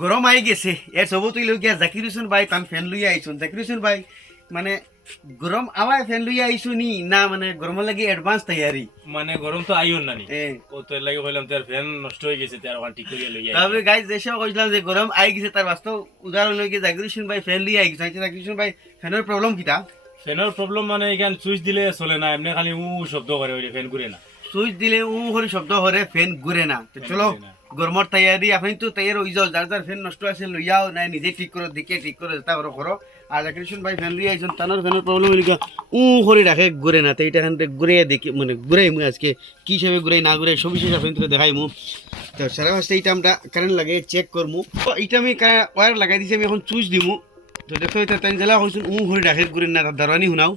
গরম আই গেছে। এর সবু তুই লইয়া জাকির হোসেন ভাই তান ফ্যান লইয়া আইছুন জাকির হোসেন ভাই মানে গরম আওয়ায় ফ্যান লইয়া আইছু নি? না মানে গরমের লাগি অ্যাডভান্স তৈয়ারি মানে গরম তো আইও না নি? ও তো এর কইলাম তার ফ্যান নষ্ট হয়ে গেছে তার ওখান ঠিক করিয়া লইয়া তবে গাইজ দেশে কইছিলাম যে গরম আই গেছে তার বাস্তব উদাহরণ লইকে জাকির হোসেন ভাই ফ্যান লইয়া আই গেছে জাকির হোসেন ভাই ফ্যানের প্রবলেম কিটা? ফ্যানের প্রবলেম মানে এখান সুইচ দিলে চলে না এমনি খালি উ শব্দ করে ফ্যান ঘুরে না। সুইচ দিলে উ করে শব্দ হরে ফ্যান ঘুরে না। তো চলো। গরমর তৈয়ারি আপনি তো তৈয়ার হয়ে যাও যার যার ফ্যান নষ্ট আছে লইয়াও নাই নিজে ঠিক করো দিকে ঠিক করো যেটা করো করো আর জাকির ভাই ফ্যান লইয়া আইছেন তানোর ফ্যানের প্রবলেম হইল উ করে রাখে ঘুরে না তো এইটা এখান থেকে ঘুরে দেখি মানে ঘুরাই মুই আজকে, কি হিসাবে ঘুরাই না ঘুরাই সব বিশেষ আপনি তোকে দেখাই মু তো সারা ফার্স্টে এইটা আমরা কারেন্ট লাগে চেক করমু তো এইটা আমি ওয়ার লাগাই দিছি, আমি এখন চুইচ দিমু। তো, দেখো এটা তাই জেলা হইছুন উ করে রাখে ঘুরে না তার দারানি শুনাও।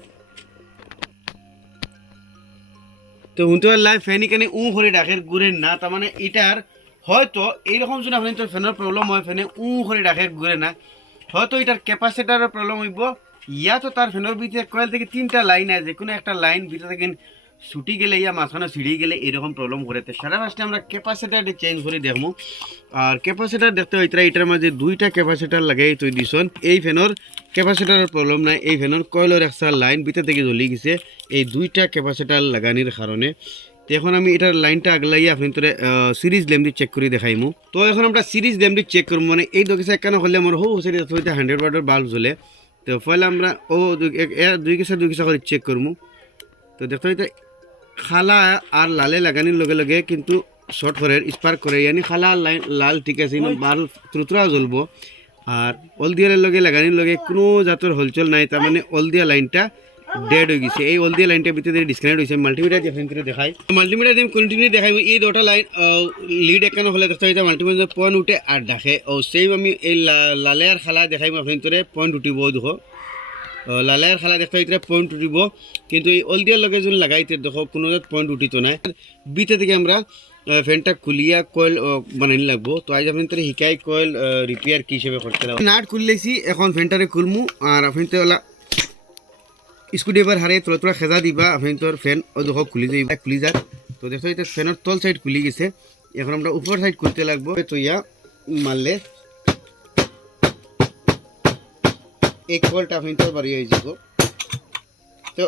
তো শুনতে পারলাম ফ্যান এখানে উ করে ডাকের ঘুরেন না তার মানে এটার হয়তো এইরকম যদি আপনি ফ্যানের প্রবলেম হয় ফ্যানে উ করে ডাকে ঘুরে না, হয়তো এটার ক্যাপাসিটারের প্রবলেম হইব। ইয়া তো তার ফ্যানের ভিতরে কয়েল থেকে তিনটা লাইন আছে যে কোনো একটা লাইন ভিতরে থেকে ছুটি গেলে ইয়া মাঝখানে ছিঁড়ে গেলে এরকম প্রবলেম করে তো সারা ফার্স্টে আমরা ক্যাপাসিটারটা চেঞ্জ করে দেখব আর ক্যাপাসিটার দেখতে হয় এটা এটার মাঝে দুইটা ক্যাপাসিটার লাগাই তুই দিছন এই ফ্যানের ক্যাপাসিটারের প্রবলেম নাই, এই ফ্যানের কয়েলের একটা লাইন ভিতর থেকে জ্বলি গেছে। এই দুইটা ক্যাপাসিটার লাগানির কারণে তো এখন আমি এটার লাইনটা আগলাই আপনি তোরে সিরিজ ল্যাম্পটি চেক করে দেখাইমু তো এখন আমরা সিরিজ ল্যাম্পটি চেক করব মানে এই দোকানে একখানে হলে আমার হো সেটা হান্ড্রেড ওয়াটের বাল্ব জ্বলে। তো পয়লা আমরা, ও, দুই কেসা দুই কেসা করে চেক করব। তো দেখতে হইতে খালা আর লালে লাগানির লগে লগে কিন্তু শর্ট করে স্পার্ক করে, ইয়ানি খালা আর লাইন লাল ঠিক আছে বাল্ব ত্রুতরা জ্বলবো। আর অলদিয়ার লগে লাগানির লগে কোনো জাতের হলচল নাই, তার মানে অলদিয়া লাইনটা ডেড হয়ে গেছে। এই অলদিয়া লাইনটার ভিতরে ডিসকানেক্ট হয়েছে। মাল্টিমিটার ডিফারেন্স করে দেখাই। মাল্টিমিটার দিয়ে কন্টিনিউ দেখাই। এই দুটা লাইন লিড একানো হলে দেখতে হইতে মাল্টিমিটার পয়েন্ট উঠে আর ডাকে ও সেম আমি এই লালে আর খালা দেখাই আপনার ভিতরে পয়েন্ট উঠিব দেখো। লালের খালা দেখতে হইতে পয়েন্ট উঠিব। কিন্তু এই অলদিয়ার লগে যদি লাগাইতে দেখো, কোনো পয়েন্ট উঠিত নাই। বিতে থেকে আমরা ফ্যানটা খুলিয়া কয়েল বানানি লাগবো। তো আজ আপনি তাহলে শিকাই কয়েল রিপেয়ার কি হিসেবে করতে লাগবো? নাট খুললেছি, এখন ফ্যানটারে খুলমু। আর আপনি তো স্ক্রুড্রাইভার হারে তোলা তোলা খেজা দিবা, আপনি তোর ফ্যান ও দেখো খুলি যাই খুলি যাক। তো দেখো এটা ফ্যানের তল সাইড খুলি গেছে। এখন আমরা উপর সাইড করতে লাগবো। তো ইয়া মারলে এই কলটা আপনি তোর বাড়ি হয়ে যাব। তো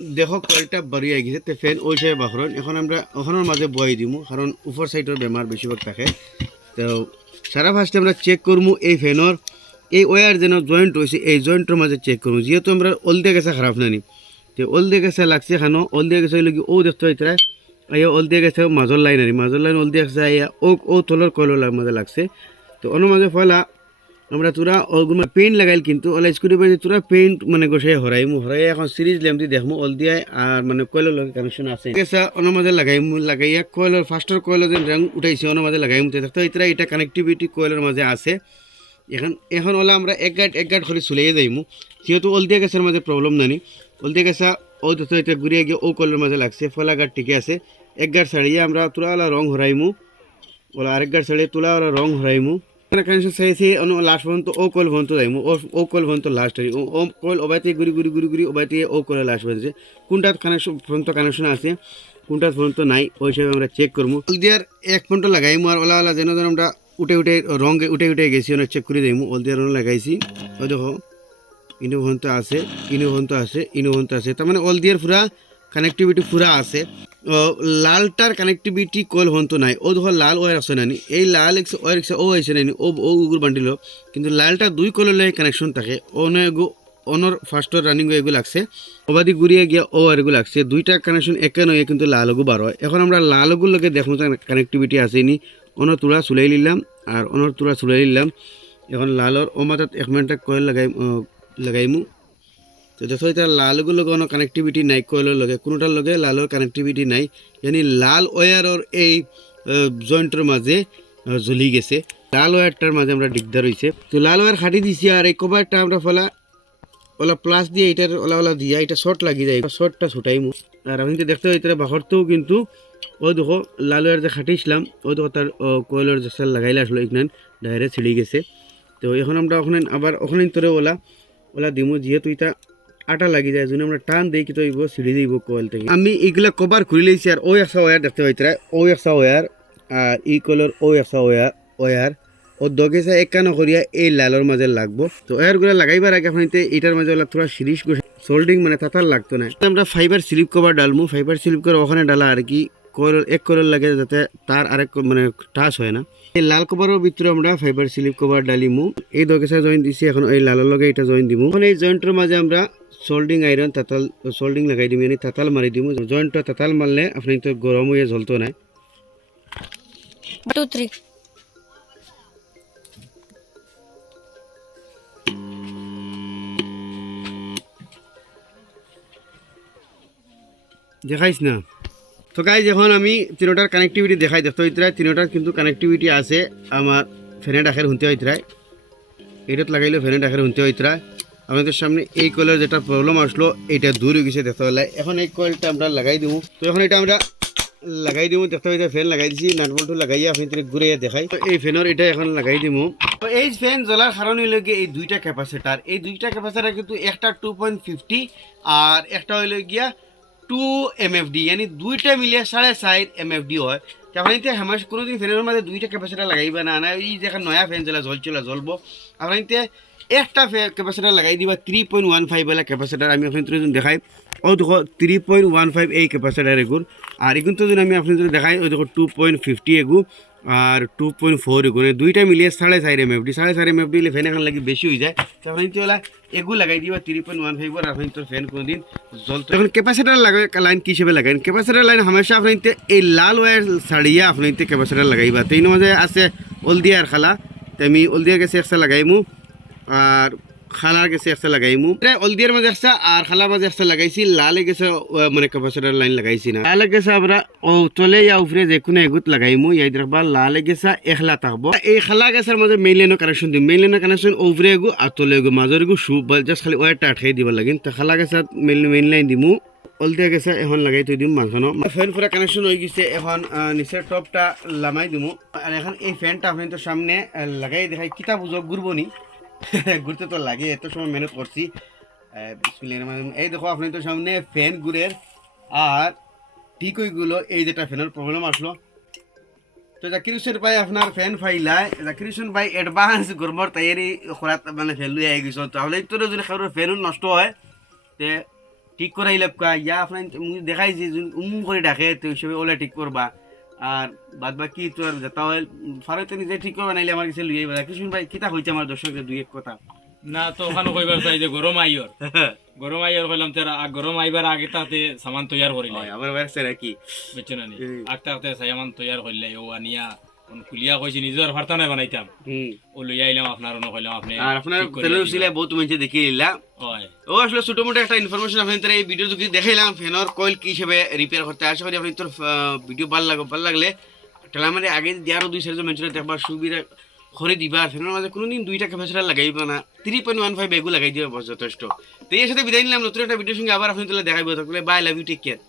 দেখো, কলটা বাড়ি হয়ে গেছে। তো ফ্যান ওই সাইডে বাখরন এখন আমরা ওখানের মাঝে বয়াই দিমু কারণ উপর সাইডের বেমার বেশিরভাগ থাকে। তো সারা ফার্স্টে আমরা চেক করব এই ফ্যানের এই ওয়ার যেন জয়েন্ট হয়েছে এই জয়েন্টের মাঝে চেক করব যেহেতু আমরা অলদে গেছে খারাপ নানি। তো অলদে গেছে লাগছে খানো অলদে গেছে কি ও দেখতে হইতে আইয়া অলদে গেছে মাজর লাইন আনি। মাজর লাইন অলদে গেছে ও ও তলর কয়লার মাঝে লাগছে। তো অন্য মাঝে ফলা, আমরা তোরা ওগুলো পেইন্ট লাগাইল কিন্তু ওলা স্কুটি বাজে তোরা পেইন্ট মানে গোসাই হরাইমু হরাই এখন সিরিজ ল্যাম্পটি দেখমু অলদিয়ায় আর মানে কয়লার লগে কানেকশন আছে। গেছে অন্য মাঝে লাগাইমু লাগাইয়া কয়লার ফার্স্টের কয়লার যে রং উঠাইছে অন্য মাঝে লাগাইমু দেখতে এটা এটা কানেক্টিভিটি কয়লার মাঝে আছে। এখন এখন ওলা আমরা এক গাঁট এক গাঁট করে চুলাই যাইমু। যেহেতু অলদিয়া গ্যাসের মাঝে প্রবলেম নানি। অলদিয়া গ্যাসা ও দেখতে এটা ঘুরিয়ে গিয়ে ও কলের মাঝে লাগছে, ফলা গাঁট ঠিকই আছে। এক গাঁট ছাড়িয়ে আমরা তোরা ওলা রং হরাইমু ওলা আরেক গাঁট ছাড়িয়ে তোলা ওলা রং হরাইমু কানেকশন চাইছি লাস্ট পর্যন্ত ও কল পর্যন্ত যাইমু। ও ও কল পর্যন্ত লাস্ট ও ও কল ওবাইতে ঘুরি ঘুরি ঘুরি ঘুরি ওবাইতে ও কলে লাস্ট পর্যন্ত কোনটার কানেকশন পর্যন্ত কানেকশন আছে কোনটার পর্যন্ত নাই ওই হিসাবে আমরা চেক করব অলদিয়ার এক পর্যন্ত লাগাইমু আর ওলা ওলা যেন আমরা উঠে উঠে রং উঠে উঠে গেছি, অনেক চেক করে দিমু অলদিয়ার রং লাগাইছি। ওই দেখো, ইনু পর্যন্ত আছে, ইনু পর্যন্ত আছে, ইনু পর্যন্ত আছে। তার মানে অলদিয়ার পুরা কানেক্টিভিটি পুরা আছে। লালটার কানেক্টিভিটি কল পর্যন্ত নাই। ও দেখো, লাল ওয়ার আছে নানি এই লাল এক্স ওয়ার এক্স ও আছে নানি ও ও গুগুর বান্ডিল কিন্তু লালটা দুই কললে কানেকশন থাকে। অনেক অনর ফার্স্টর রানিং এগুলো লাগছে। অবাদি ঘুরিয়ে গিয়া ও আর এগুলো লাগছে। দুইটা কানেকশন একে নয়, কিন্তু লালগু বার হয়। এখন আমরা লালগুর লগে দেখুন কানেক্টিভিটি আসেনি অনর তুলা চুলাই নিলাম আর অনর তুলা চুলাই নিলাম এখন লালর ও মাথাত এক মিনিট কয়েল লাগাই লাগাইমু তো দেখো এটা লালগুলো কোনো কানেক্টিভিটি নাই কয়েলের লগে কোনোটার লগে লালের কানেক্টিভিটি নাই। ইয়ানি লাল ওয়ারর এই জয়েন্টের মাঝে জ্বলি গেছে। লাল ওয়ারটার মাঝে আমরা দিগদার হয়েছে তো লাল ওয়ার খাটি দিছি আর এই কভারটা আমরা ফলা ওলা প্লাস দিয়ে এটার ওলা ওলা দিয়া এটা শর্ট লাগিয়ে যায় শর্টটা ছুটাইমু আর আমি তো দেখতে এটা বাহরতেও কিন্তু ও দেখো, লাল ওয়ার যে খাটিছিলাম ও দেখো তার কয়েলের যে লাগাইলে আসলো এখানে ডাইরেক্ট ছিঁড়ে গেছে। তো এখন আমরা ওখানে, আবার ওখানে তোরে ওলা ওলা দিমু, যেহেতু এটা আটা লাগি যায় যদি আমরা টান দিই কিন্তু এইব, ছিঁড়ে দিব কয়েল থেকে। আমি এগুলা কভার খুলে লইছি আর ওই একটা ওয়ার দেখতে পাইতরা ওই একটা ওয়ার, আর ই কলর ওই একটা ওয়ার ওয়ার। ও দগেসা এক কানো করিয়া এই লালের মাঝে লাগবো। তো এরগুলা লাগাইবার আগে আপনি এটার মাঝে ওলা থোড়া সিরিজ সোল্ডিং মানে তাতার লাগতো না। আমরা ফাইবার স্লিপ কভার ডালমু ফাইবার স্লিপ কভার ওখানে ডালা আর কি কয়েল এক কয়েল লাগে যাতে তার আরেক মানে টাচ হয় না। এই লাল কভারের ভিতরে আমরা ফাইবার স্লিপ কভার ডালিমু এই দগেসা জয়েন্ট দিছি এখন এই লালের লগে এটা জয়েন্ট দিমু। এখন এই জয়েন্টের মাঝে আমরা সোল্ডিং আয়রন তাতাল সোল্ডিং লাগাই দিমু। মানে তাতাল মারি দিমু। জয়েন্টটা তাতাল মারলে আপনি তো গরম হয়ে জ্বলতো না. দেখাইস না? তো গাইজ এখন আমি তিনোটার কানেক্টিভিটি দেখাই দেখতে হইতরায় তিনোটার কিন্তু কানেক্টিভিটি আছে আমার ফ্যানে ডাকের শুনতে হইতরায় এটাত লাগাইলে ফ্যানে ডাকের শুনতে হইতরায় আমাদের সামনে এই কয়েলের যেটা প্রবলেম আসলো এটা দূর হয়ে গেছে দেখতে হলে এখন এই কয়েলটা আমরা লাগাই দিব তো এখন এটা আমরা লাগাই দিব দেখতে হইতে ফ্যান লাগাই দিছি, নাট বল্টু লাগাইয়া আপনি তিনি ঘুরে দেখাই। তো এই ফ্যানের এটা এখন লাগাই দিব তো এই ফ্যান জ্বলার কারণ গিয়ে এই দুইটা ক্যাপাসিটার এই দুইটা ক্যাপাসিটার কিন্তু একটা টু পয়েন্ট ফিফটি আর একটা হইল গিয়া টু এম এফ ডি ইয়ানি দুইটা মিলিয়ে সাড়ে চার এম এফ ডি হয় তারপরে এতিয়া হেমাস কোনোদিন ফ্যানের মধ্যে দুইটা ক্যাপাসিটার লাগাইবা না না এই যে নয়া ফ্যান জ্বলা জ্বলছিল জ্বলব আপনার এতিয়া একটা ক্যাপাসিটার লাগাই দিবা থ্রি পয়েন্ট ওয়ান ফাইভ বেলা ক্যাপাসিটার আমি আপনার দেখাই ও দেখো থ্রি পয়েন্ট ওয়ান ফাইভ এই ক্যাপাসিটার এগুর আর এগুন যদি আমি আপনার দেখাই ও দেখো টু পয়েন্ট ফিফটি এগু আর টু পয়েন্ট ফোর এগু দুইটা মিলিয়ে সাড়ে চার এম এফ ডি সাড়ে চার এম এফ ডি ফ্যান এখন লাগি বেশি হয়ে যায়। তারপরে কিন্তু ওলা এগু লাগাই দিবা থ্রি পয়েন্ট ওয়ান ফাইভ আর আপনি তো ফ্যান কোনোদিন জ্বলতো এখন ক্যাপাসিটার লাগাই লাইন কি হিসেবে লাগাইন ক্যাপাসিটার লাইন হামেশা আপনি এই লাল ওয়ার ছাড়িয়া আপনি ক্যাপাসিটার লাগাইবা। তো এই মাঝে আছে অলদিয়ার খালা। তো আমি অলদিয়ার গেছে একটা লাগাইমু। আর খালার গেছে একটা লাগাইমু। এটা অলদিয়ার মাঝে একটা আর খালার মাঝে একটা লাগাইছি, লালে গেছে মানে ক্যাপাসিটার লাইন লাগাইছি না। লালে গেছে আমরা ও তলে ইয়া উপরে যে কোনো এগুত লাগাইমু ইয়াদ রাখবা লালে গেছে একলা থাকব এই খালা গেছের মাঝে মেইন লাইনের কানেকশন দিম। মেইন লাইনের কানেকশন উপরে এগু আর তলে এগু মাজর এগু সু জাস্ট খালি ওয়ারটা আটকাই দিব লাগিন তো খালা গেছে মেইন মেইন লাইন দিমু। অলদিয়া গেছে, এখন লাগাই থৈ দিম মাঝখানো ফ্যান পুরা কানেকশন হয়ে গেছে, এখন নিচের টপটা লামাই দিমু। আর এখন এই ফ্যানটা তো সামনে লাগাই দেখাই কিতা বুঝো ঘুরবো নি ঘুরতে তো লাগে, এত সময় মেহনত করছি। এই দেখো আপনি তো সামনে ফ্যান ঘুরের আর ঠিক ওইগুলো এই যেটা ফ্যানের প্রবলেম আসলো। তো জাকির হোসেন ভাই আপনার ফ্যান ফাইলাই জাকির হোসেন ভাই অ্যাডভান্স গরমর তৈরি করাত মানে লই আই গেছ। তাহলে তো যদি কারোর ফ্যানও নষ্ট হয়, তে ঠিক করে আইলে কা ইয়া, আপনার দেখাইছি উম করে ডাকে, তো হিসেবে ওলা ঠিক করবা। আর বাদ বাকি তো আর যেটা হয় ফারতে নিজে ঠিক করবে নাইলে আমার কিছু লুইয়ে জাকির হোসেন ভাই কিতা হইছে আমার দর্শকদের দুই এক কথা? না তো ওখানে কইবার চাই যে গরম আইয়র। গরম আইয়র কইলাম আর গরম আইবার আগে তাতে সামান তৈয়ার করিলে। আমার বাড়ছে নাকি বুঝছ না নি। আগতে আগতে সামান তৈয়ার করলে ও আনিয়া কুলিয়া কইছি নিজের ফারতা নাই বানাইতাম। ও লইয়া আইলাম আপনার অন্য কইলাম আপনি আর আপনার ঠিক করে ফ্যানের দিলেন। উচিলে বহুত মানুষ দেখি নিলা ও আসলে ছোট মোটো একটা ইনফরমেশন আপনি তার এই ভিডিও যদি দেখাইলাম ফ্যানের কয়েল কি হিসেবে রিপেয়ার করতে আশা করি আপনি তোর ভিডিও ভালো লাগে ভালো লাগলে তাহলে আমাদের আগে দেওয়ারও দুই চারজন মানুষের দেখবার সুবিধা করে দিবা। ফ্যানের মাঝে কোনোদিন দুইটা ক্যাপাসিটার লাগাইবা না থ্রি পয়েন্ট ওয়ান ফাইভ এগু লাগাই দিবা যথেষ্ট। তো এর সাথে বিদায় নিলাম নতুন একটা ভিডিওর সঙ্গে আবার আপনি তাহলে দেখাইব। Bye love you take care